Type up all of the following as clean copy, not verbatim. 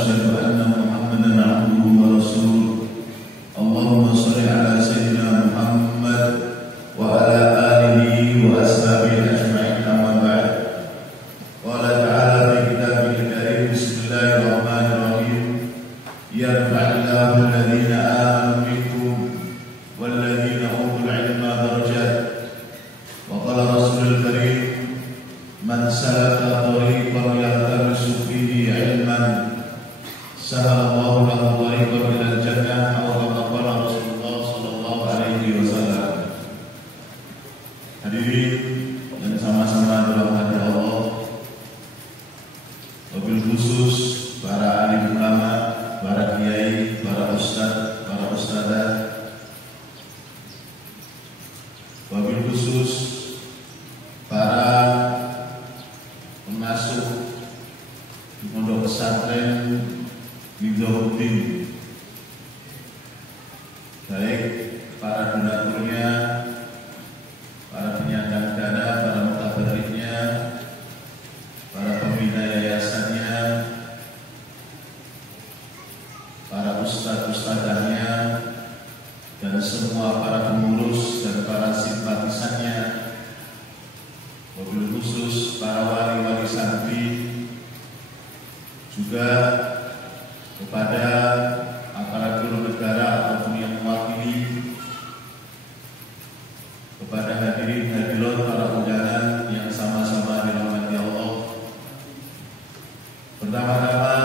وأشهد أن محمدا عبده ورسوله. اللهم صل على سيدنا محمد وعلى آله وأصحابه أجمعين. أما بعد. قال تعالى في كتابه الكريم: بسم الله الرحمن الرحيم. يرفع الله الذين آمنوا منكم والذين أوتوا العلم درجات. وقال رسول الكريم: من سلك طريقا يلتمس فيه علما سهل الله له طريقا إلى الجنة، أو كما قال رسول الله صلى الله عليه wasallam. Hadirin yang sama-sama dalam hati Allah, wabil khusus para alim ulama, para kiai, para ustaz, para ustadzah, wabil khusus para masuk di pondok pesantren Midhauddin, baik para donaturnya, para penyandang dana, para mutabariknya, para pembina yayasannya, para ustadz-ustadzahnya, dan semua para pengurus dan para simpatisannya, wabil khusus para wali-wali santri, juga kepada aparatur negara ataupun yang mewakili, kepada hadirin hadirat para undangan yang sama-sama dirahmati Allah. Pertama-tama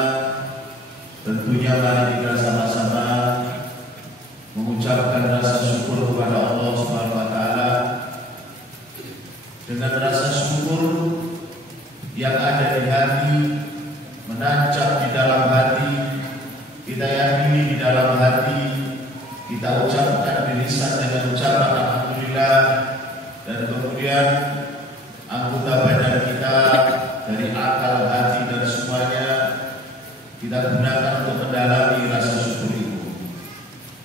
tentunya mari kita sama-sama mengucapkan rasa syukur kepada Allah Subhanahu wa taala. Dengan rasa syukur yang ada di hati, menancap di dalam hati, kita yakini di dalam hati, kita ucapkan di lisan dengan ucapan alhamdulillah, dan kemudian anggota badan kita dari akal, hati, dan semuanya kita gunakan untuk mendalami rasa syukur itu.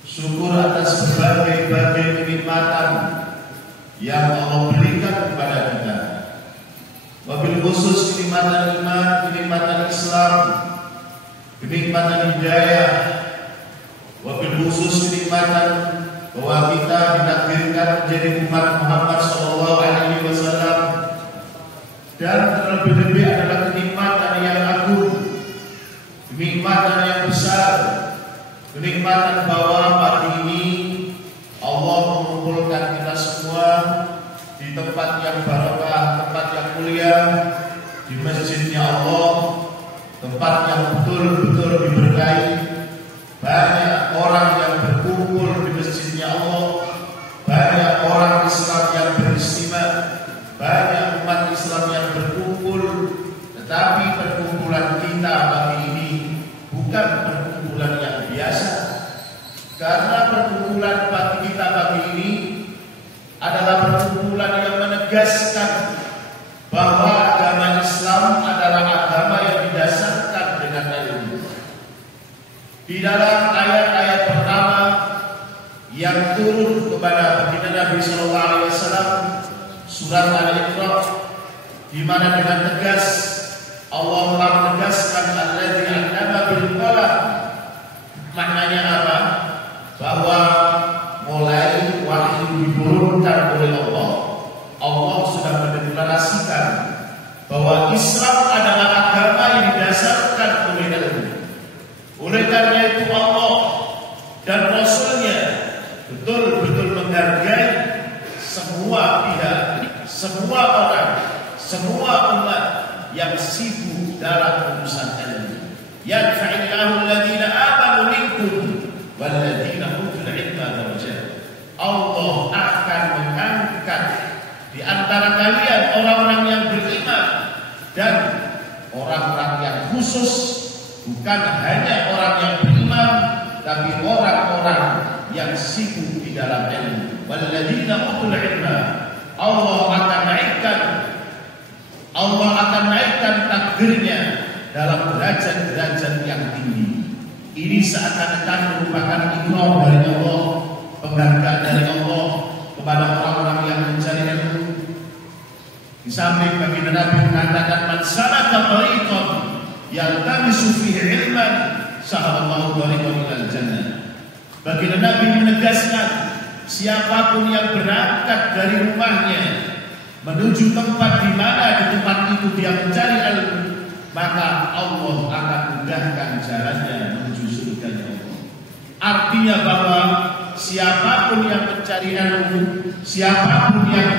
Syukur atas berbagai kenikmatan yang Allah berikan kepada kita. Wabil khusus kenikmatan iman, kenikmatan Islam, kenikmatan hidayah. Wabil khusus kenikmatan bahwa kita ditakdirkan menjadi umat Muhammad SAW. Dan terlebih-lebih adalah kenikmatan yang agung, kenikmatan yang besar, kenikmatan bahwa pagi ini Allah mengumpulkan kita semua di tempat yang barokah, tempat yang mulia, di masjidnya Allah, tempat yang betul-betul diberkahi. Banyak orang yang berkumpul di masjidnya Allah, banyak orang Islam yang beristimewa, banyak umat Islam yang berkumpul. Tetapi perkumpulan kita pagi ini bukan perkumpulan yang biasa, karena perkumpulan pagi kita pagi ini adalah perkumpulan yang menegaskan bahwa agama Islam adalah agama yang didasarkan dengan ilmu. Di dalam ayat-ayat pertama yang turun kepada baginda Nabi sallallahu alaihi wasallam, surat Al-Iqra, di mana dengan tegas Allah telah menegaskan alladzi 'allama bil qalam. Maknanya apa? Bahwa mulai wahyu diturunkan oleh Allah, Allah sudah mendeklarasikan bahwa Islam adalah agama yang didasarkan oleh ilmu. Oleh karena itu Allah dan Rasulnya betul-betul menghargai semua pihak, semua orang, semua umat yang sibuk dalam urusan ilmu. Yarfa'illahu alladhina amanu minkum walladzina utul ilma darajat. Allah akan mengangkat di antara kalian orang-orang yang beriman dan orang-orang yang khusus, bukan hanya orang yang beriman, tapi orang-orang yang sibuk di dalam ilmu. Walladzina utul ilma, Allah akan naikkan takdirnya dalam derajat-derajat yang tinggi. Ini seakan-akan merupakan ikram dari Allah, penghargaan dari Allah kepada orang-orang yang mencari ilmu. Di samping baginda Nabi mengatakan, man salaka tariqan yaltamisu fihi ilman sahaballahu tariqan ilal jannah. Baginda Nabi menegaskan, siapapun yang berangkat dari rumahnya menuju tempat di mana di tempat itu dia mencari ilmu, maka Allah akan mudahkan jalannya menuju surga Allah. Artinya bahwa siapapun yang mencari ilmu, siapapun yang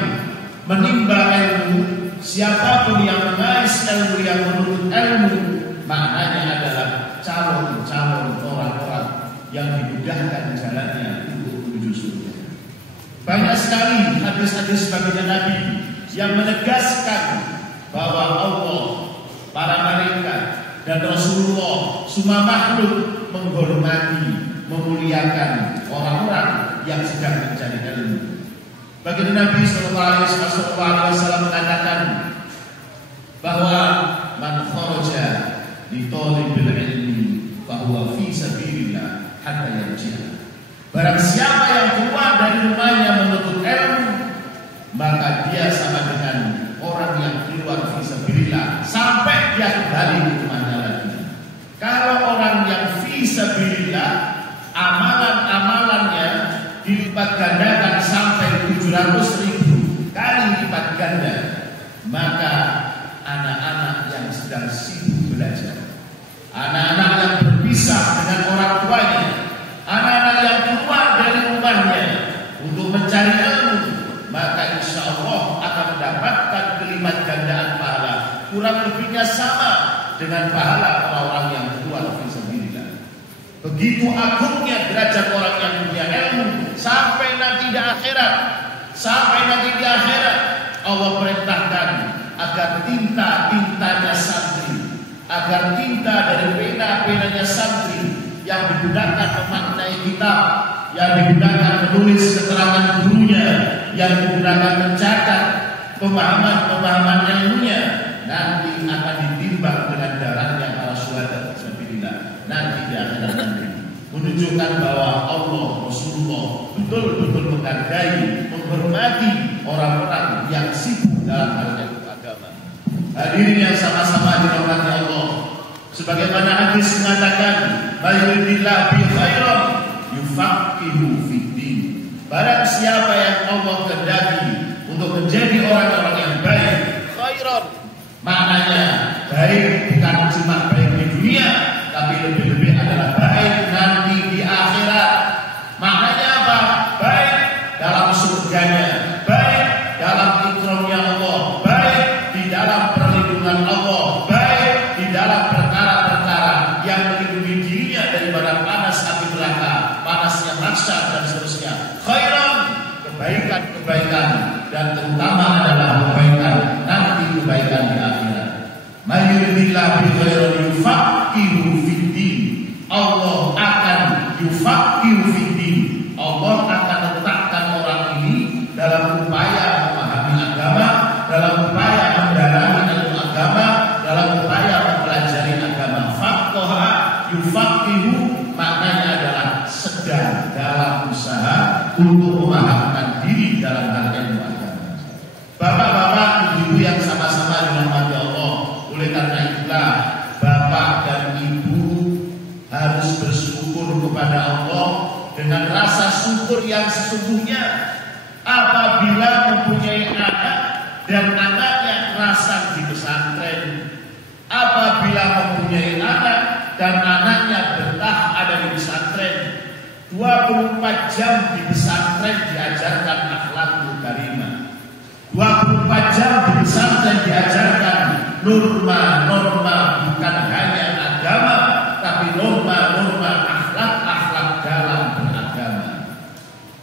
menimba ilmu, siapapun yang mengais ilmu, yang menuntut ilmu, maknanya adalah calon-calon orang-orang yang dimudahkan jalannya untuk menuju surga. Banyak sekali hadis-hadis baginda Nabi yang menegaskan bahwa Allah, para malaikat dan Rasulullah, semua makhluk menghormati, memuliakan orang-orang yang sedang mencari ilmu. Baginda Nabi SAW mengatakan bahwa man kharaja li thalibil ilmi fahuwa fi sabilillah hatta yarji'a. Barang siapa yang keluar dari rumahnya menuntut ilmu, maka dia sama dengan orang yang keluar fi sabilillah sampai dia kembali ke rumahnya lagi. Kalau orang yang fi sabilillah, amalan-amalannya dilipat gandakan sampai 700.000 kali lipat ganda, maka anak-anak yang sedang sibuk belajar, anak-anak yang berpisah dengan orang tuanya, anak-anak yang keluar dari rumahnya untuk mencari ilmu, maka insya Allah akan mendapatkan kelipat gandaan pahala, kurang lebihnya sama dengan pahala orang-orang yang keluar fisabilillah. Begitu agungnya derajat orang yang punya ilmu sampai nanti di akhirat. Sampai nanti di akhirat Allah perintahkan agar tinta-tintanya santri, agar tinta dari pena-penanya santri yang digunakan memaknai kitab, yang digunakan menulis keterangan gurunya, yang digunakan mencatat pemahaman-pemahaman ilmunya, nanti akan ditimbang dengan darahnya para syuhada fisabilillah nanti di akhirat nanti, menunjukkan bahwa Allah, Rasulullah betul-betul menghargai, menghormati orang-orang yang sibuk dalam hal agama. Hadirin yang sama-sama dirahmati Allah, sebagaimana hadis mengatakan, "Mayuridillahu bi khairan yufaqihu fiddin." Barang siapa yang Allah kehendaki untuk menjadi orang-orang yang baik, khairan maknanya baik bukan cuma baik di dunia, tapi lebih-lebih adalah baik nanti di akhirat. Maknanya apa? Baik dalam surganya, baik dalam ikramnya Allah, baik di dalam perlindungan Allah, baik di dalam perkara-perkara yang melindungi dirinya daripada panas api neraka, panasnya mahsyar dan seterusnya. Khairan, kebaikan-kebaikan, dan terutama adalah kebaikan nanti, kebaikan di akhirat. Mayuridillahu bi khairin yufaqihu fiddin. Allah akan yufaqihu fiddin. Allah akan letakkan orang ini dalam upaya memahami agama, dalam upaya mendalami ilmu agama, dalam upaya mempelajari agama. Faqaha yufaqihu maknanya adalah sedang dalam usaha untuk memahamkan diri dalam hal ilmu agama. Bapak-bapak, ibu-ibu yang sama-sama dirahmati Allah, oleh karena itulah bapak dan ibu harus bersyukur kepada Allah dengan rasa syukur yang sesungguhnya apabila mempunyai anak dan anaknya kerasan di pesantren, apabila mempunyai anak dan anaknya betah ada di pesantren. 24 jam di pesantren diajarkan akhlakul karimah. 24 jam di pesantren diajarkan norma-norma bukan hanya agama, tapi norma-norma akhlak-akhlak dalam beragama.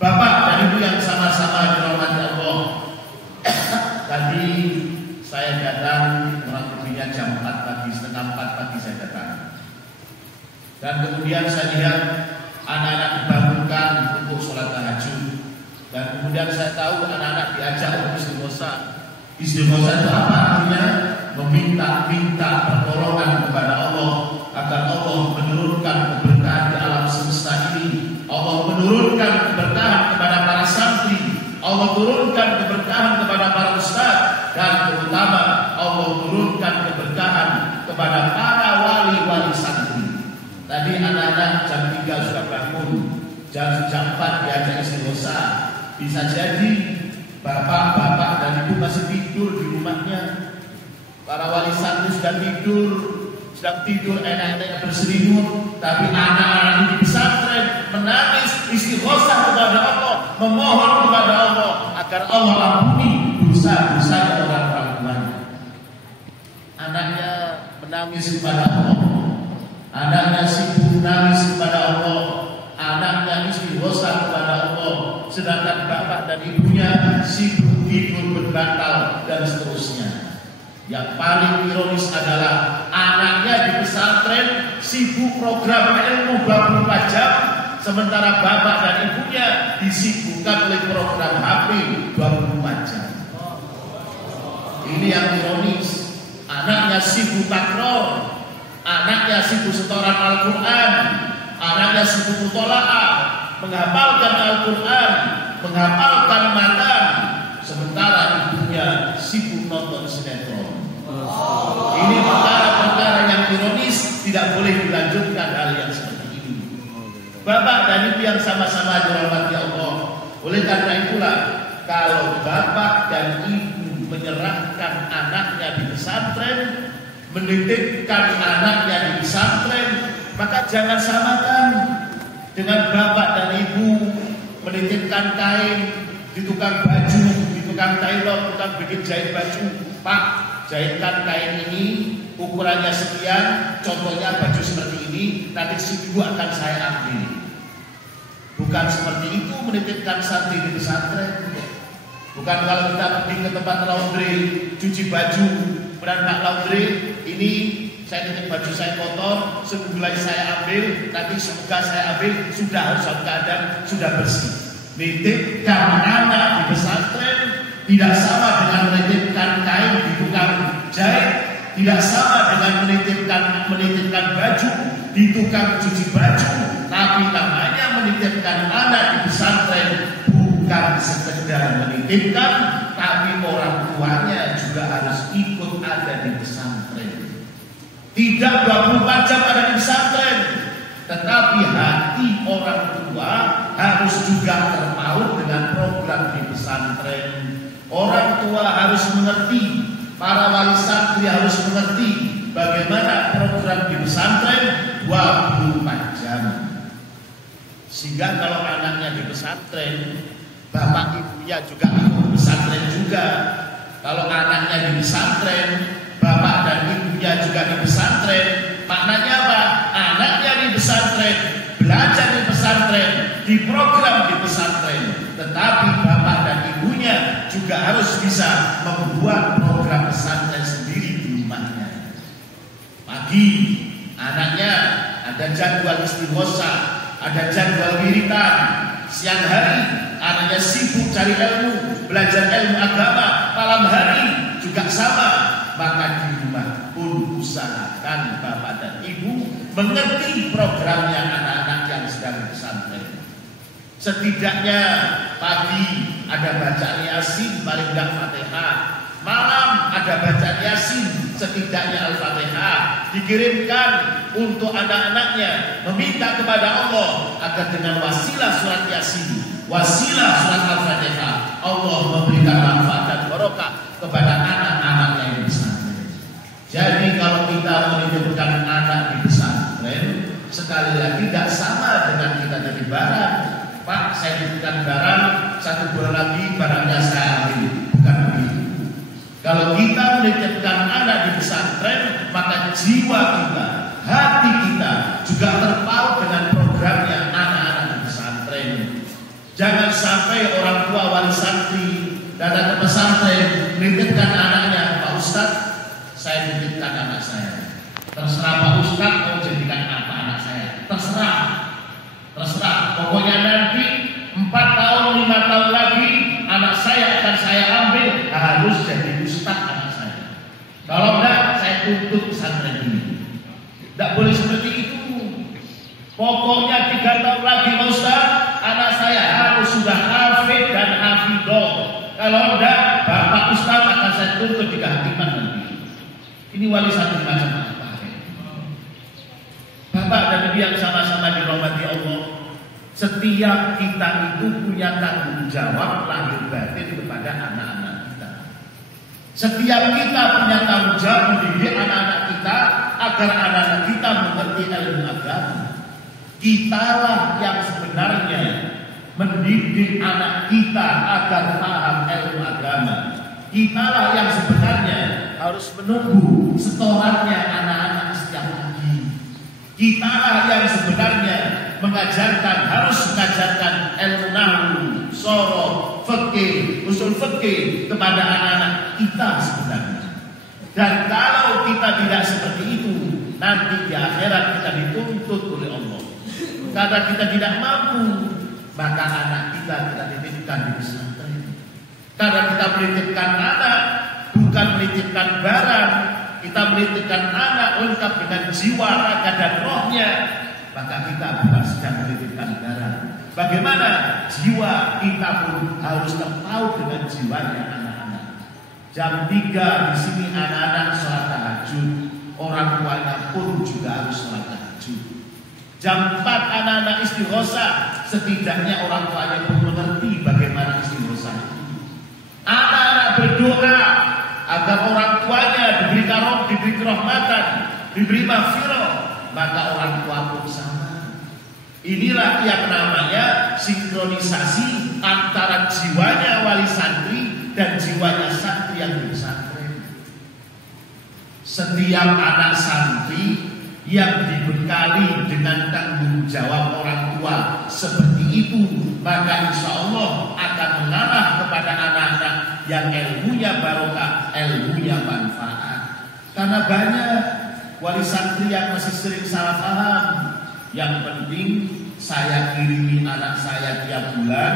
Bapak dan ibu yang sama-sama dirahmati Allah, tadi saya datang kurang lebihnya jam 4 pagi, setengah 4 pagi saya datang. Dan kemudian saya lihat anak-anak dibangunkan untuk sholat tahajud. Dan kemudian saya tahu anak-anak diajak untuk istighosa. Istighosa itu apa artinya? Meminta pertolongan kepada Allah agar Allah menurunkan keberkahan di alam semesta ini. Allah menurunkan keberkahan kepada para santri, Allah turunkan keberkahan kepada para ustaz, dan terutama Allah turunkan keberkahan kepada para wali-wali santri. Tadi anak-anak jam 3 sudah bangun, jam 4 diajak istighosa. Bisa jadi bapak-bapak dan ibu masih tidur di rumahnya. Para wali santri sudah sedang tidur enak-enak berselimut, tapi anak-anak di pesantren menangis istighosa kepada Allah, memohon kepada Allah agar Allah ampuni dosa-dosa orang-orang tuanya. Anaknya menangis kepada Allah, anaknya sibuk menangis kepada Allah, anaknya istighosa kepada Allah, sedangkan bapak dan ibunya sibuk tidur berbantal dan seterusnya. Yang paling ironis adalah anaknya di pesantren sibuk program ilmu 24 jam, sementara bapak dan ibunya disibukkan oleh program HP 24 jam. Ini yang ironis. Anaknya sibuk takror, anaknya sibuk setoran Al-Quran, anaknya sibuk mutola'ah, menghafalkan Al-Quran, menghafalkan matan, sementara ibunya sibuk nonton sinetron. Ini perkara-perkara yang ironis, tidak boleh dilanjutkan hal yang seperti ini. Bapak dan ibu yang sama-sama dirahmati Allah. Oleh karena itulah, kalau bapak dan ibu menyerahkan anaknya di pesantren, menitipkan anaknya di pesantren, maka jangan samakan dengan bapak dan ibu menitipkan kain di tukang baju, di tukang tailor, tukang bikin jahit baju. Pak, jahitkan kain ini, ukurannya sekian, contohnya baju seperti ini, nanti seminggu akan saya ambil. Bukan seperti itu menitipkan santri di pesantren. Bukan kalau kita pergi ke tempat laundry, cuci baju, kemudian Pak laundry, ini saya titip baju saya kotor, seminggu lagi saya ambil, nanti semoga saya ambil, sudah harus dalam keadaan sudah bersih. Nitipkan anak di pesantren tidak sama dengan menitipkan kain di tukang jahit, tidak sama dengan menitipkan baju di tukang cuci baju, tapi namanya menitipkan anak di pesantren bukan sekedar menitipkan, tapi orang tuanya juga harus ikut ada di pesantren. Tidak 24 jam ada di pesantren, tetapi hati orang tua harus juga terpaut dengan program di pesantren. Orang tua harus mengerti, para wali santri harus mengerti bagaimana program di pesantren 24 jam. Sehingga kalau anaknya di pesantren, bapak ibunya juga ikut pesantren juga. Kalau anaknya di pesantren, bapak dan ibunya juga di pesantren, maknanya apa? Anaknya di pesantren, belajar di pesantren, di program di pesantren, tetapi bapak dan ibunya juga harus bisa membuat program pesantren sendiri di rumahnya. Pagi anaknya ada jadwal istighosa, ada jadwal wiritan. Siang hari anaknya sibuk cari ilmu, belajar ilmu agama. Malam hari juga sama. Maka di rumah pun usahakan bapak dan ibu mengerti programnya anak-anak yang sedang pesantren. Setidaknya pagi ada bacaan Yasin, paling tidak Fatihah. Malam ada bacaan Yasin, setidaknya Al-Fatihah. Dikirimkan untuk anak-anaknya, meminta kepada Allah agar dengan wasilah surat Yasin, wasilah surat Al-Fatihah, Allah memberikan manfaat dan barokah kepada anak-anak yang di pesantren. Jadi kalau kita menitipkan anak di pesantren, sekali lagi tidak sama dengan kita dari barang. Pak, saya titipkan barang, 1 bulan lagi barangnya saya ambil. Bukan begitu. Kalau kita menitipkan anak di pesantren, maka jiwa kita, hati kita juga terpaut dengan programnya anak-anak di pesantren. Jangan sampai orang tua wali santri datang ke pesantren, menitipkan anaknya, Pak Ustadz, saya titipkan anak saya. Terserah Pak Ustadz mau jadikan apa anak saya. Terserah. Pokoknya nanti 4 tahun, 5 tahun lagi anak saya akan saya ambil, harus jadi ustadz anak saya. Kalau enggak, saya tutup pesantren ini. Tidak boleh seperti itu. Pokoknya 3 tahun lagi Pak Ustadz, anak saya harus sudah hafid dan hafidoh. Kalau enggak, Bapak Ustadz akan saya tuntut di kehakiman nanti. Ini wali santri macam apa? Bapak dan Ibu yang sama-sama dirahmati Allah, setiap kita itu punya tanggung jawab lahir batin kepada anak-anak kita. Setiap kita punya tanggung jawab mendidik anak-anak kita agar anak-anak kita mengerti ilmu agama. Kitalah yang sebenarnya mendidik anak kita agar paham ilmu agama. Kitalah yang sebenarnya harus menunggu setorannya anak-anak setiap pagi. Kitalah yang sebenarnya harus mengajarkan ilmu nahwu, shoroh, fikih, usul fikih kepada anak-anak kita sebenarnya. Dan kalau kita tidak seperti itu, nanti di akhirat kita dituntut oleh Allah. Karena kita tidak mampu, maka anak kita titipkan di pesantren. Karena kita menitipkan anak bukan menitipkan barang, kita menitipkan anak lengkap dengan jiwa, raga dan rohnya, maka kita bukan sedang menitipkan barang. Bagaimana jiwa kita pun harus terpaut dengan jiwanya anak-anak. Jam 3 di sini anak-anak sholat tahajud, orang tuanya pun juga harus sholat tahajud. Jam 4 anak-anak istighosa, setidaknya orang tuanya pun mengerti bagaimana istighosa. Anak-anak berdoa agar orang tuanya diberi kerahmatan, diberi maghfirah, maka orang tua pun sama. Inilah yang namanya sinkronisasi antara jiwanya wali santri dan jiwanya santri yang bersantren. Setiap anak santri yang dibekali dengan tanggung jawab orang tua seperti itu, maka insya Allah akan mengarah kepada anak-anak yang ilmunya barokah, ilmunya manfaat. Karena banyak wali santri yang masih sering salah paham. Yang penting saya kirimi anak saya tiap bulan,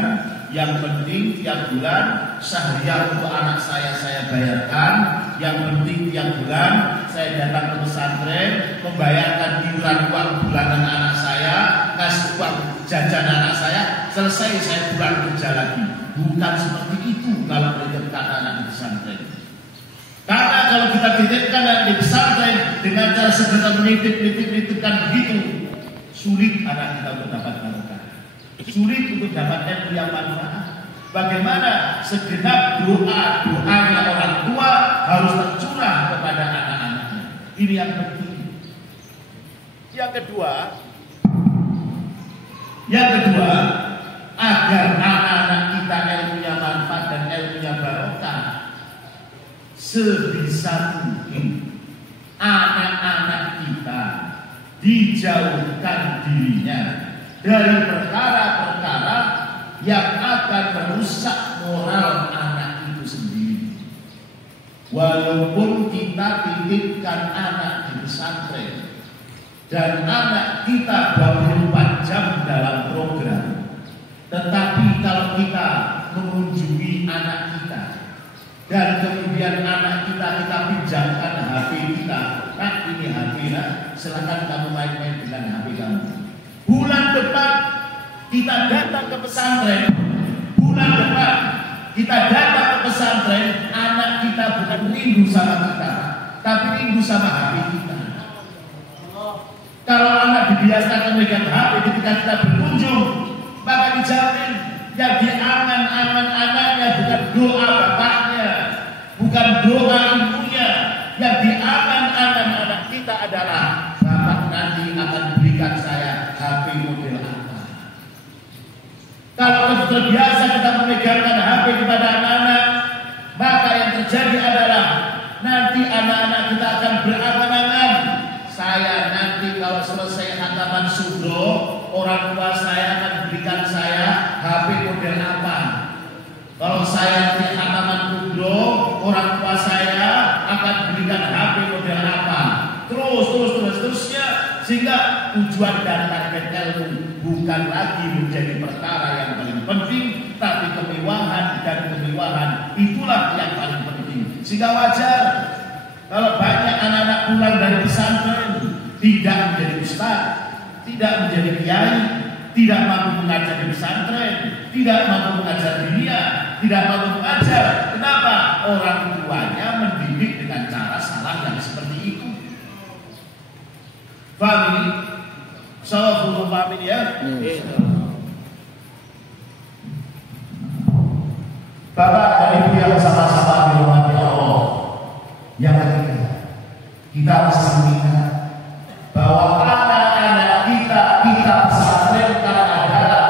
yang penting tiap bulan syahriah untuk anak saya bayarkan, yang penting tiap bulan saya datang ke pesantren membayarkan iuran uang bulanan anak saya, kasih uang jajan anak saya, selesai saya pulang kerja lagi. Bukan seperti itu kalau menitipkan anak di pesantren. Karena kalau kita titipkan anak di pesantren dengan cara segera menitipkan begitu, sulit anak kita untuk dapat barokah, sulit untuk dapat ilmu yang manfaat. Bagaimana segenap doanya orang tua harus tercurah kepada anak-anaknya. Ini yang penting. Yang kedua, agar anak-anak kita ilmunya manfaat dan ilmunya barokah, sebisa mungkin anak-anak kita dijauhkan dirinya dari perkara-perkara yang akan merusak moral anak itu sendiri. Walaupun kita titipkan anak di pesantren dan anak kita 24 jam dalam program, tetapi kalau kita mengunjungi anak kita dan kemudian anak kita pinjamkan HP kita, nah ini HP lah, silakan kamu main-main dengan HP kamu. Bulan depan kita datang ke pesantren, anak kita bukan rindu sama kita, tapi rindu sama HP kita. Kalau anak dibiasakan megang HP ketika kita berkunjung, maka dijamin yang diangan-angan anaknya bukan doa bapaknya, bukan doa ibunya. Yang diangan-angan anak kita adalah bapak nanti akan berikan saya HP model apa. Kalau terbiasa kita memegangkan HP kepada anak-anak, maka yang terjadi adalah nanti anak-anak kita akan berangan-angan, saya nanti kalau selesai hataman suro, orang tua saya akan berikan saya HP model apa. Kalau saya nanti hataman kubro, orang tua saya akan berikan HP model apa. Terusnya, sehingga tujuan dan target ilmu bukan lagi menjadi perkara yang paling penting, tapi kemewahan itulah yang paling penting. Sehingga wajar kalau banyak anak-anak pulang dari pesantren tidak menjadi ustaz, tidak menjadi kiai, tidak mampu mengajar di pesantren, tidak mampu mengajar dunia, tidak mampu mengajar. Kenapa? Orang tuanya mendidik dengan cara salah yang seperti itu. Family, Assalamualaikum amin ya. Bapak dan Ibu yang sama-sama dirahmati Allah. Yang ketiga, kita mesti mengingat bahwa anak-anak kita pesantrenkan adalah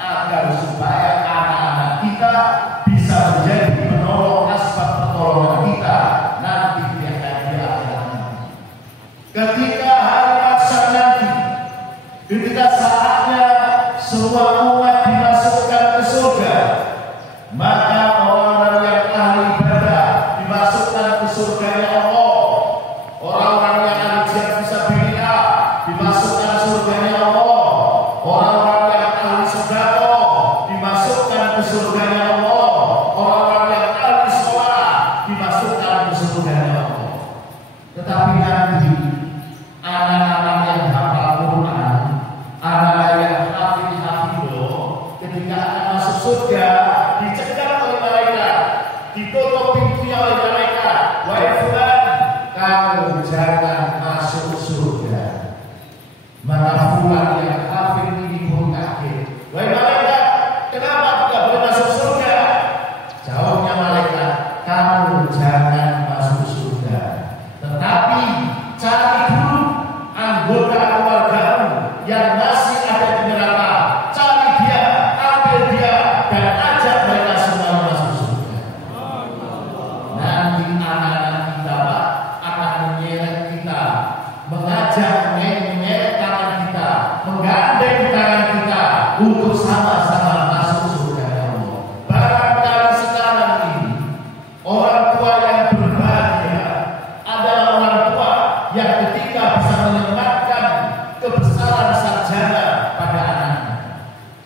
agar supaya anak-anak kita bisa menjadi penolong asbab pertolongan kita nanti di akhirat. Ketika hari mahsyar nanti, ketika saatnya semua umat dimasukkan ke surga, maka orang-orang yang ahli ibadah dimasukkan ke surganya Allah. Orang-orang yang ahli jihad fisabilillah dimasukkan surganya Allah. Orang-orang yang ahli sedekah dimasukkan ke surganya Allah. Orang-orang yang ahli sholat dimasukkan ke surganya Allah. Tetapi nanti anak-anak yang hafal Quran, anak-anak yang hafidh-hafidho, ketika akan masuk surga dicegah oleh malaikat, ditutup pintunya oleh malaikat. Wahai fulan, kamu jangan masuk surga. Maka fulan yang hafidh ini pun kaget. Wahai malaikat, kenapa tidak boleh masuk surga? Jawabnya malaikat, kamu jangan masuk surga, tetapi cari dulu anggota keluargamu yang masih ada di neraka. Cari dia, ambil dia, dan ajak mereka semua masuk surga. Nanti anak-anak kita akan menyeret kita, mengajak menyeret tangan kita, menggandeng tangan kita untuk sama-sama masuk surga Allah. Barangkali sekarang ini orang tua yang berbahagia adalah orang tua yang ketika bisa menyematkan kebesaran sarjana pada anaknya.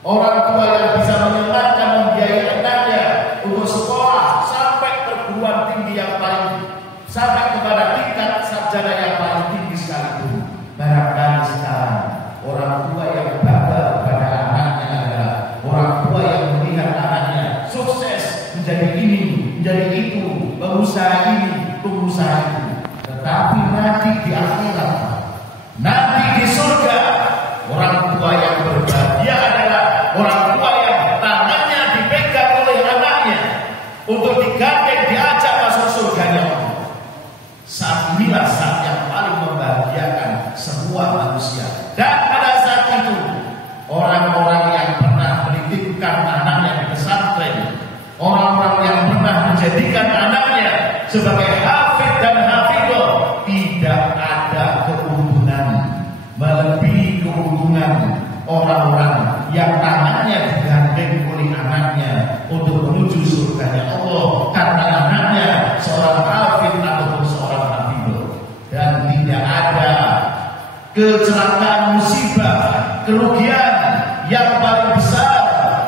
Orang tua yang bisa menyematkan membiayai anaknya untuk sekolah sampai perguruan tinggi yang paling, sampai kepada tingkat sarjana yang paling tinggi sekalipun. Barangkali sekarang orang tua yang bangga pada anaknya adalah orang tua yang melihat anaknya sukses menjadi ini, menjadi itu, pengusaha ini, pengusaha itu. Tetapi nanti di akhirat, nanti di surga, orang tua yang berbahagia adalah orang tua yang tangannya dipegang oleh anaknya untuk digandeng, diajak masuk surganya Allah. Saat inilah saat yang paling membahagiakan semua manusia. Dan pada saat itu, orang-orang yang pernah menitipkan anaknya di pesantren, orang-orang yang pernah menjadikan anaknya sebagai hafidh dan hafidhah, tidak ada keuntungan melebihi keuntungan orang-orang yang tangannya digandeng oleh anaknya untuk menuju surganya Allah karena anaknya seorang hafidh ataupun seorang hafidhah. Dan tidak ada kecelakaan, musibah, kerugian yang paling besar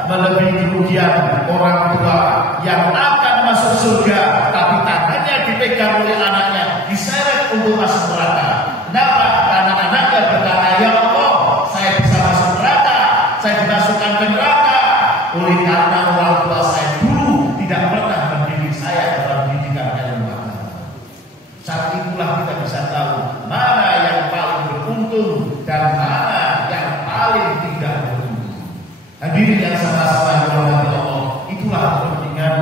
melebihi kerugian orang tua yang akan masuk surga tapi tangannya dipegang oleh anaknya, diseret untuk masuk neraka. Kenapa? Karena anaknya berkata, ya Allah, saya bisa masuk neraka, saya dimasukkan ke neraka oleh karena orang tua saya dulu tidak pernah mendidik saya dalam pendidikan ilmu agama. Saat itulah kita bisa tahu mana yang paling beruntung dan mana yang paling tidak beruntung. Hadirin yang sama-sama dirahmati Allah, itulah kepentingan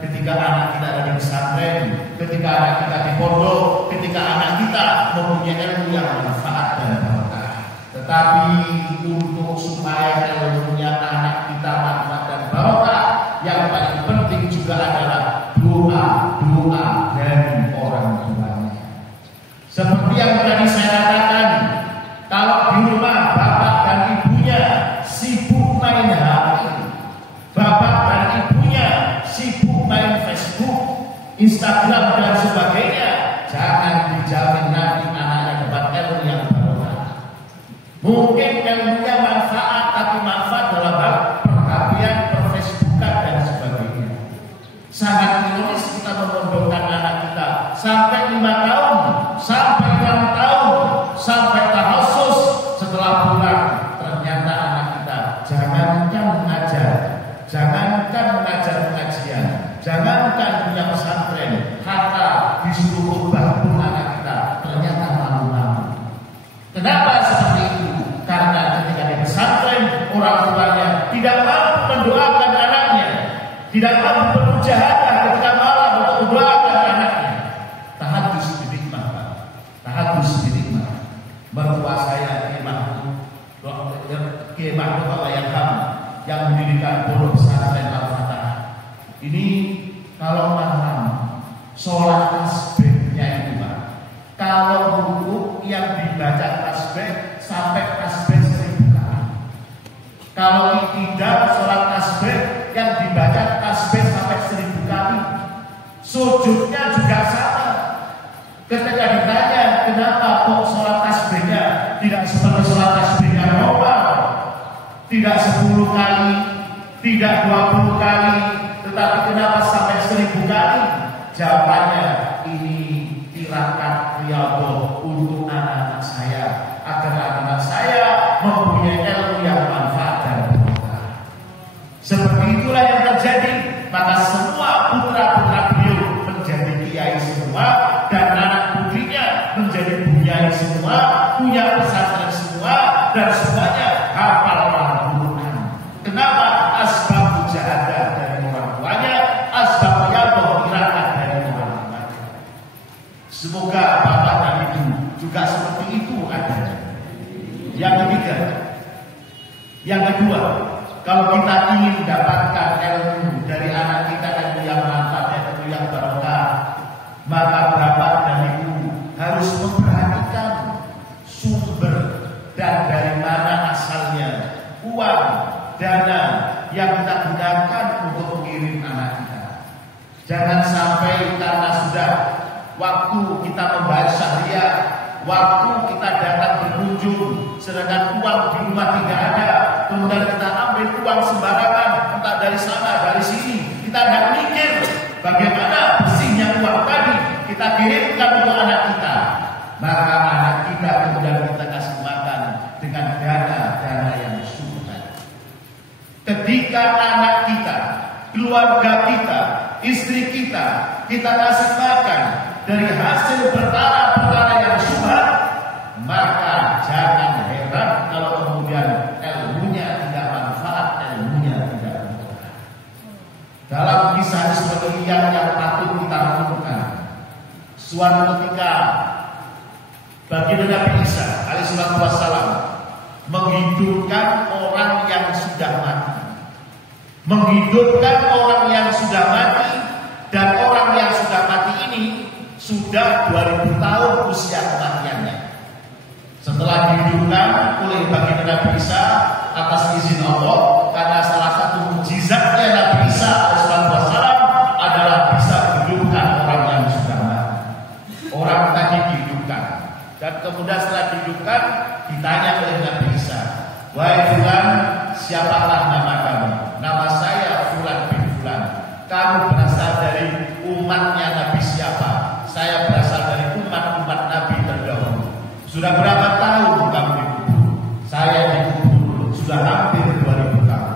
ketika anak kita ada di pesantren, ketika anak kita di pondok, ketika anak kita mempunyai ilmu yang bermanfaat dan barokah. Tetapi untuk supaya ilmunya anak kita manfaat dan barokah, yang paling penting juga adalah doa dari orang tuanya. Seperti yang tadi saya katakan, kalau di rumah bapak dan ibunya sibuk main HP, bapak dan ibunya sibuk main Facebook, Instagram dan sebagainya, jangan dijamin nanti anaknya dapat ilmu yang barokah. Mungkin ilmunya manfaat, tapi manfaat dalam hal perhatian, perfacebookan dan sebagainya. Sangat ironis kita memondokkan anak kita sampai 5 tahun, sampai 6 tahun, sampai tahassus. Setelah pulang ternyata anak kita jangankan mengajar, jangankan mengajar pengajian, jangankan punya pesantren, hatta disuruh khutbah pun anak kita ternyata malu-malu. Kenapa seperti itu? Karena orang tuanya, tidak mampu mendoakan anaknya, tidak mampu bermujahadah ketika malam untuk mendoakan anaknya. Tahadus binikmah, Pak. Tahadus binikmah. Mertua saya Kiai Mahmud Al-Ayaham yang mendirikan Pondok Pesantren Al-Fatah. Ini kalau malam sholat tasbihnya itu, Pak. Kalau rukuk yang dibaca tasbih sampai tasbih 1000 kali. Kalau tidak sholat tasbih yang dibaca tasbih sampai 1000 kali. Sujudnya juga sama. Ketika ditanya kenapa kok sholat tasbihnya tidak seperti sholat tasbihnya normal, tidak 10 kali, tidak 20 kali, tetapi kenapa sampai 1000 kali? Jawabannya, ini tirakat riyadhah untuk anak-anak saya, agar anak-anak saya mempunyai ilmu yang manfaat dan bermanfaat. Seperti itulah yang terjadi. Maka semua putra-putra beliau menjadi kiai semua, dan anak putrinya menjadi bunyai semua, punya pesantren semua, dan semuanya hafal Al-Quran. Kenapa? Asbab mujahadah dari orang tuanya, asbab riyadhah tirakat dari orang tuanya. Semoga bapak dan ibu juga seperti itu adanya. Yang ketiga, yang kedua, kalau kita ingin mendapatkan ilmu dari anak kita, ilmu yang manfaat, ilmu yang barokah, maka bapak dan ibu harus memperhatikan sumber dan dari mana asalnya uang, dana yang kita gunakan untuk mengirim anak kita. Jangan sampai karena sudah waktu kita membahas syariah, waktu kita datang berkunjung, sedangkan uang di rumah tidak ada, kemudian kita ambil uang sembarangan, entah dari sana, dari sini. Kita tidak mikir bagaimana bersihnya uang tadi kita kirimkan untuk anak kita. Maka anak kita kemudian kita kasih makan dengan dana-dana yang subhan. Ketika anak kita, keluarga kita, istri kita kasih makan dari hasil perkara-perkara yang subhan, maka jangan heran kalau kemudian ilmunya tidak manfaat, ilmunya tidak bermanfaat. Dalam kisah seperti yang patut kita lakukan, suatu ketika baginda Nabi Isa alaihissalatu wassalam menghidupkan orang yang sudah mati, menghidupkan orang yang sudah mati, dan orang yang sudah mati ini sudah 2000 tahun usia kematiannya. Setelah dihidupkan oleh baginda Nabi Isa atas izin Allah, karena salah satu mukjizatnya Nabi Isa alaihissalatu wassalam adalah bisa menghidupkan orang yang sudah mati. Orang tadi dihidupkan, dan kemudian setelah dihidupkan ditanya oleh Nabi Isa, "Wahai fulan, siapakah nama kamu?" "Nama saya Fulan bin Fulan." "Kamu berasal dari umatnya Nabi siapa?" "Saya berasal dari umat-umat Nabi terdahulu." "Sudah berapa tahun kamu dikubur?" "Saya dikubur sudah hampir 2000 tahun."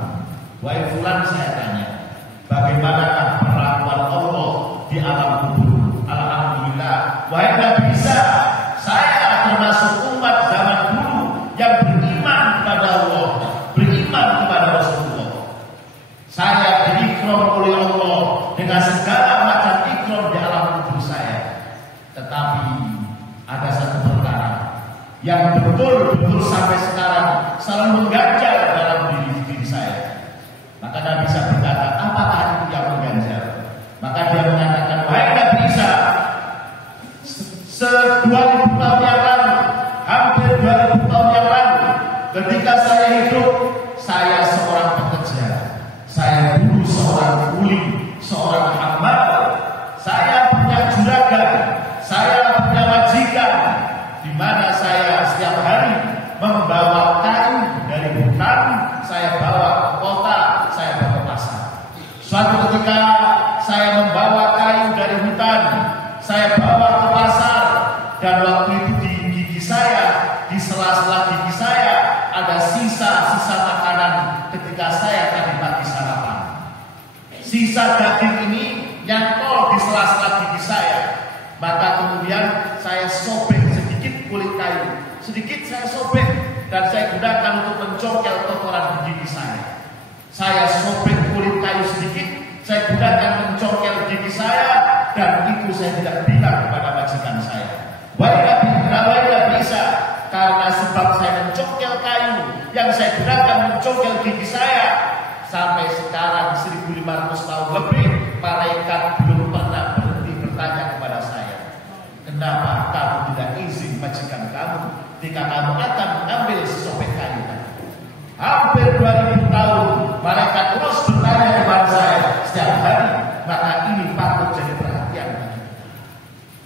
"Wahai Fulan, saya tanya, bagaimanakah perlakuan Allah di alam kubur?" "Alhamdulillah." "Wahai Nabi Isa, saya termasuk umat zaman dulu yang beriman kepada Allah, beriman kepada Rasulullah. Saya diikram oleh Allah dengan segala macam ikram di alam kubur saya. Tetapi ada satu perkara yang betul-betul sampai sekarang selalu mengganjal dalam diri saya." Maka Nabi Isa berkata, "Apakah itu yang mengganjal?" Maka dia mengatakan, "Wahai Nabi Isa, 2000 tahun yang lalu, hampir 2000 tahun yang lalu, ketika saya hidup, saya seorang pekerja, saya dulu seorang kuli, seorang hamba, saya punya juragan, saya punya majikan, di mana saya setiap hari membawa kayu dari hutan, saya bawa ke kota, saya bawa ke pasar. Suatu ketika saya membawa kayu dari hutan, saya bawa ke pasar, dan waktu itu di gigi saya, di sela-sela gigi saya, ada sisa-sisa makanan ketika saya tadi pagi sarapan. Sisa daging ini nyantol di sela-sela gigi saya. Maka kemudian saya sobek sedikit kulit kayu, sedikit saya sobek, dan saya gunakan untuk mencongkel kotoran di gigi Saya sobek kulit kayu sedikit, saya gunakan mencongkel gigi saya, dan itu saya tidak bilang kepada majikan saya. Wahai bisa, karena sebab saya mencongkel kayu yang saya gunakan mencongkel gigi saya, sampai sekarang 1500 tahun lebih, malaikat belum pernah berhenti bertanya kepada saya, kenapa kamu tidak izin majikan kamu ketika kamu akan mengambil sesobek kayu tadi? Hampir 2000 tahun malaikat terus bertanya kepada saya setiap hari, maka ini patut jadi perhatian.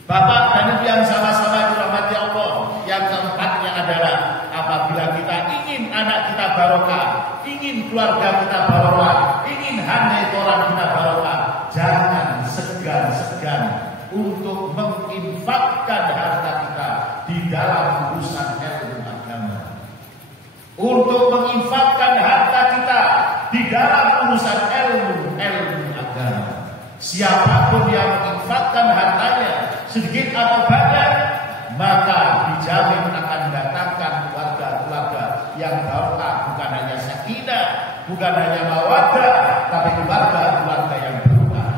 Bapak dan Ibu yang sama-sama dirahmati Allah, yang keempatnya adalah apabila kita ingin anak kita barokah, ingin keluarga kita barokah, ingin handai orang kita barokah, jangan segan-segan untuk menginfakkan harta kita di dalam urusan ilmu agama. Untuk menginfakkan harta kita di dalam urusan ilmu agama. Siapapun yang menginfakkan hartanya sedikit atau banyak, maka dijamin akan mendatangkan keluarga-keluarga yang barokah, bukan hanya sakinah, bukan hanya mawaddah, tapi keluarga-keluarga yang barokah.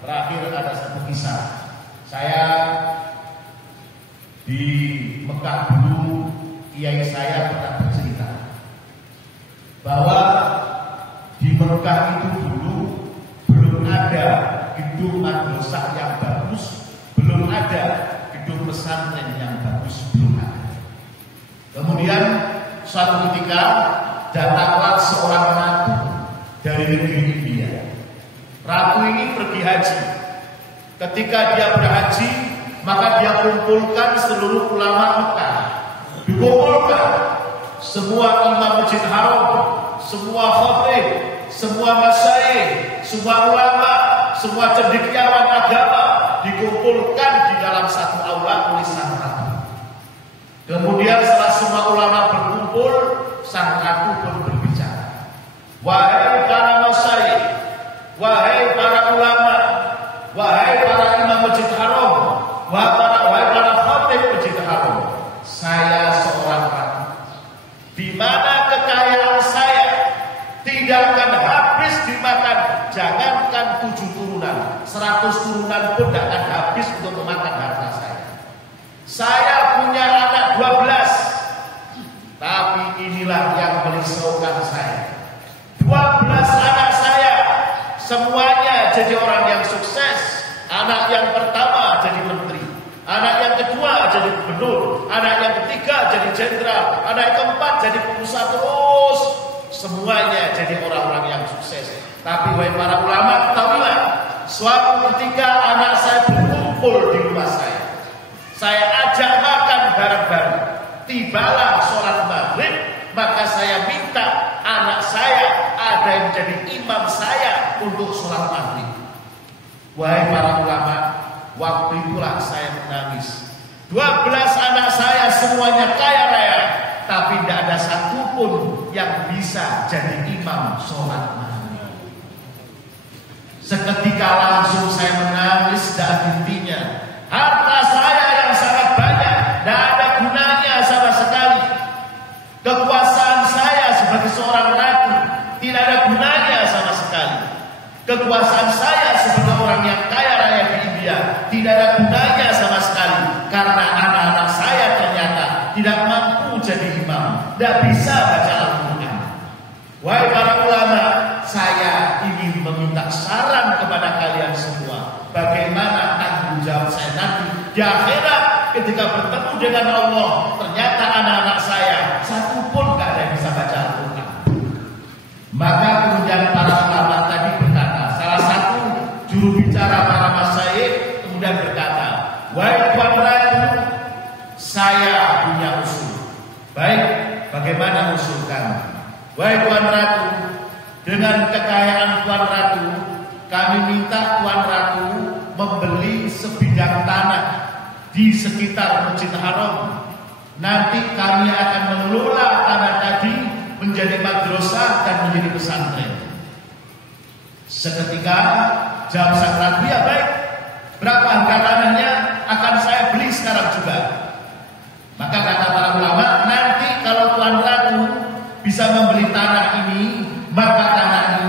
Terakhir ada satu kisah. Saya di Mekah dulu, kiai saya pernah bercerita bahwa di Mekah itu dulu belum ada gedung madrasah yang bagus, belum ada gedung pesantren yang bagus, belum ada. Kemudian suatu ketika datanglah seorang ratu dari negeri India. Ratu ini pergi haji. Ketika dia berhaji, maka dia kumpulkan seluruh ulama Mekah. Dikumpulkan semua imam masjid haram, semua khatib, semua masyayikh, semua ulama, semua cendekiawan agama dikumpulkan di dalam satu aula oleh sang ratu. Kemudian setelah semua ulama berkumpul, sang ratu pun berbicara. Wahai para masyayikh, wahai para ulama, wahai para imam masjid haram, wahai para khatib masjid haram, saya seorang ratu, di mana kekayaan saya tidak akan habis dimakan. Jangankan 7 turunan, 100 turunan pun tidak akan habis untuk memakan harta saya. Saya punya anak 12, tapi inilah yang merisaukan saya. 12 anak saya semuanya jadi orang yang sukses. Anak yang pertama jadi menteri, anak yang kedua jadi gubernur, anak yang ketiga jadi jenderal, anak yang keempat jadi pengusaha, terus semuanya jadi orang-orang yang sukses. Tapi wahai para ulama, ketahuilah, suatu ketika anak saya berkumpul di rumah saya ajak makan bareng-bareng. Tibalah sholat maghrib, maka saya minta anak saya ada yang jadi imam saya untuk sholat maghrib. Wahai para ulama, waktu itulah saya menangis. 12 anak saya semuanya kaya raya, tapi tidak ada satupun yang bisa jadi imam sholat maghrib. Seketika langsung saya menangis dan intinya, harta saya yang sangat banyak tidak ada gunanya sama sekali. Kekuasaan saya sebagai seorang ratu tidak ada gunanya sama sekali. Kekuasaan saya sebagai orang yang kaya raya di India tidak ada gunanya sama sekali, karena anak-anak saya ternyata tidak mampu jadi imam, tidak bisa baca Al-Quran. Wahai para ulama, saya ingin meminta saran kepada kalian semua, bagaimana tanggung jawab saya nanti di akhirat ketika bertemu dengan Allah. Ternyata anak-anak saya satu pun gak ada yang bisa baca Al-Quran. Maka kemudian para ulama tadi berkata, salah satu juru bicara para masyayikh kemudian berkata, wahai Tuan Ratu, saya punya usul. Baik, bagaimana usul kamu? Wahai Tuan Ratu, dengan kekayaan Tuan Ratu, kami minta Tuan Ratu membeli sebidang tanah di sekitar Masjid Haram. Nanti kami akan mengelola tanah tadi menjadi madrasah dan menjadi pesantren. Seketika jawab sang ratu, ya baik, berapa harga tanahnya? Akan saya beli sekarang juga. Maka kata para ulama, nanti kalau Tuan Ratu bisa membeli tanah ini, maka tanah ini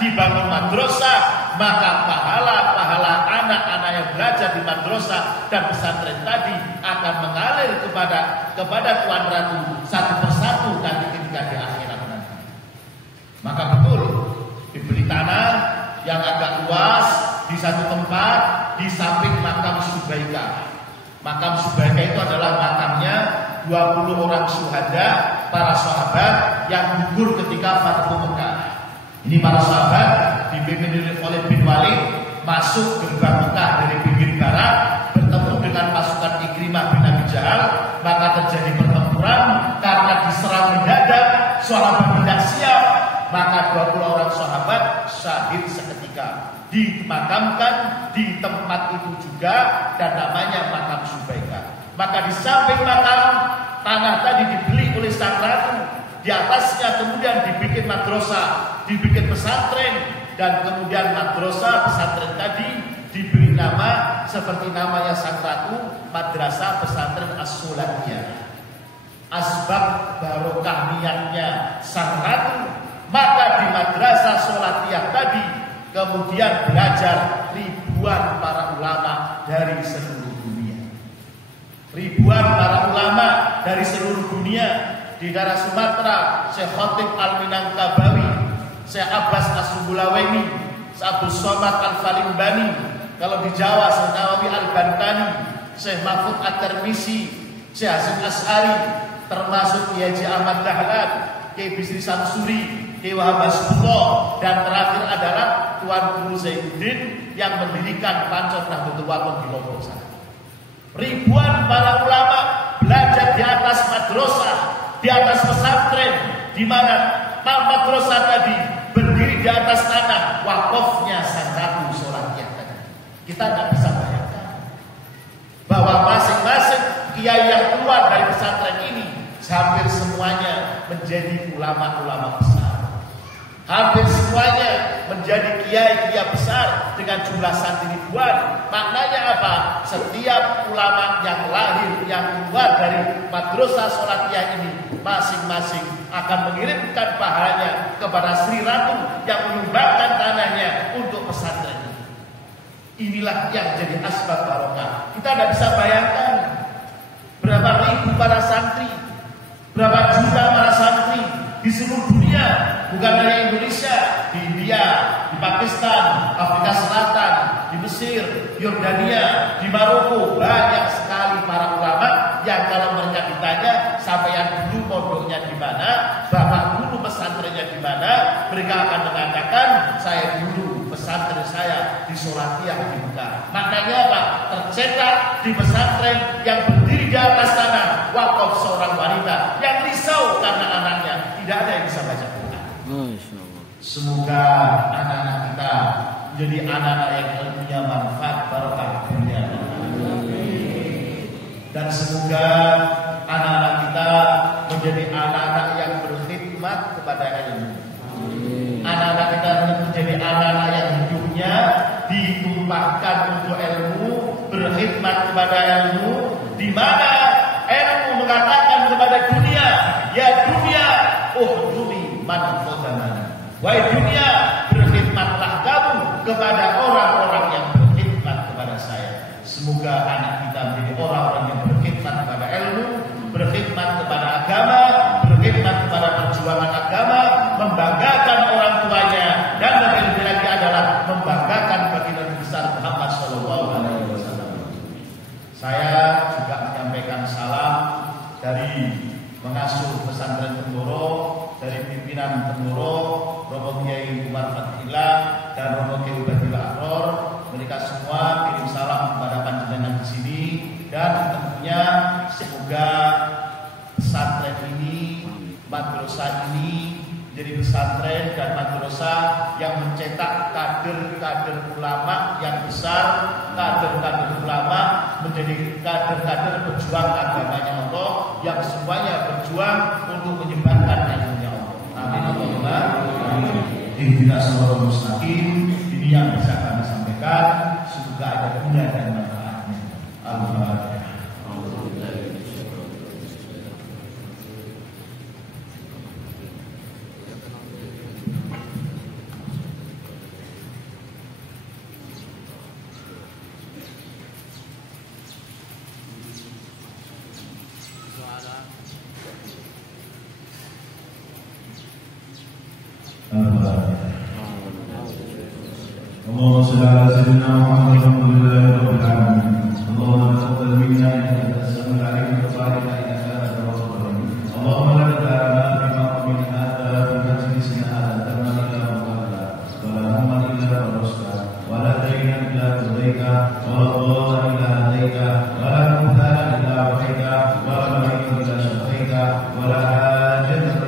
dibangun madrasah, maka pahala-pahala anak-anak yang belajar di madrasah dan pesantren tadi akan mengalir kepada Tuan Ratu satu persatu nanti ketika di akhirat nanti. Maka betul dibeli tanah yang agak luas di satu tempat di samping makam Subaika. Makam Subaika itu adalah makamnya 20 orang syuhada, para sahabat yang gugur ketika Fathu Mekah. Ini para sahabat dipimpin oleh Khalid bin Walid masuk gerbang Mekah dari pinggir barat, bertemu dengan pasukan Ikrimah bin Abi Jahal, maka terjadi pertempuran karena diserang mendadak, sahabat tidak siap, maka 20 orang sahabat syahid seketika, dimakamkan di tempat itu juga dan namanya makam Subaika. Maka di samping makam tanah tadi dibeli oleh sang ratu, di atasnya kemudian dibikin madrasah, dibikin pesantren, dan kemudian madrasah pesantren tadi diberi nama seperti namanya sang ratu, Madrasah Pesantren As-Sulatiyah. Asbab barokah niatnya sang ratu, maka di Madrasah Sulatiyah tadi kemudian belajar ribuan para ulama dari seluruh dunia. Ribuan para ulama dari seluruh dunia. Di daerah Sumatera, Syekh Khatib Al-Minangkabawi, Syekh Abbas As-Subulaweni, Syekh Abdul Somad Al-Falimbani. Kalau di Jawa, Syekh Nawawi Al-Bantani, Syekh Mahfud At-Tirmisi, Syekh Hasim As'ari, termasuk Kiai Haji Ahmad Dahlan, Kiai Bisri Samsuri, Kiai Wahab Hasbullah, dan terakhir adalah Tuan Guru Zainuddin yang mendirikan Pancor Nahdlatul Ulama di Lombok sana. Ribuan para ulama belajar di atas madrasah, di atas pesantren, di mana madrasah tadi berdiri di atas tanah wakafnya sang ratu Sulatiyah tadi. Kita tidak bisa bayangkan bahwa masing-masing kiai yang keluar dari pesantren ini hampir semuanya menjadi ulama-ulama besar. Hampir semuanya menjadi kiai-kiai besar dengan jumlah santri ribuan. Maknanya apa? Setiap ulama yang lahir, yang keluar dari Madrasah Sulatiyah ini masing-masing akan mengirimkan pahalanya kepada Sri Ratu yang menyumbangkan tanahnya untuk pesantren ini. Inilah yang jadi asbab barokah. Kita tidak bisa bayangkan berapa ribu para santri, berapa juta para santri di seluruh dunia, bukan hanya Indonesia, di India, di Pakistan, Afrika Selatan, di Mesir, Yordania, di Maroko, banyak sekali para ulama yang kalau mereka ditanya sampai yang dulu pondoknya di mana, bapak dulu pesantrennya di mana, mereka akan mengatakan saya dulu pesantren saya di Sulatiyah di Mekah. Maknanya apa? Tercetak di pesantren yang berdiri di atas tanah wakaf seorang wanita yang risau karena anaknya tidak ada yang bisa baca Quran. Semoga anak-anak kita menjadi anak-anak yang punya manfaat barokah dunia. Dan semoga anak-anak kita menjadi anak-anak yang berkhidmat kepada ilmu. Anak-anak kita menjadi anak-anak yang hidupnya ditumpahkan untuk ilmu, berkhidmat kepada ilmu, di mana ilmu mengatakan kepada dunia, ya dunia, dumi man qadamana. Wahai dunia, berkhidmatlah kamu kepada orang-orang yang berkhidmat kepada saya. Semoga anak kita menjadi orang-orang yang berkhidmat kepada ilmu, berkhidmat kepada agama, berkhidmat kepada perjuangan agama, membanggakan orang tuanya, dan lebih lagi adalah membanggakan baginda besar Muhammad SAW. Saya juga menyampaikan salam dari pengasuh pesantren Temboro, dari pimpinan Temboro, Romo Kiai Umar Fathillah dan Romo Kiai Ubadillah Ahror. Mereka semua kirim salam kepada panjenengan di sini, dan tentunya semoga pesantren ini, madrasah ini jadi pesantren dan madrasah yang mencetak kader-kader ulama yang besar, kader-kader ulama menjadi kader-kader pejuang agamanya Allah yang semuanya berjuang untuk menyebarkan ilmunya Allah. Amin Allahumma amin. Ihdinas siratal mustaqim. Ini yang bisa kami sampaikan. Semoga ada guna dan manfaatnya. Alhamdulillah. اللهم صل على سيدنا محمد الحمد لله رب العالمين. اللهم تقبل منا انك انت السميع العليم وتب علينا انك انت التواب الرحيم. اللهم لا تدعنا بما قبل هذا في مجلسنا هذا تمام الا وقبله ولا هم الا فرجته ولا دينا الا قضيته ولا ضرا الا هديته ولا مبتلا الا وحيته ولا مريض الا شفيته ولا حاجه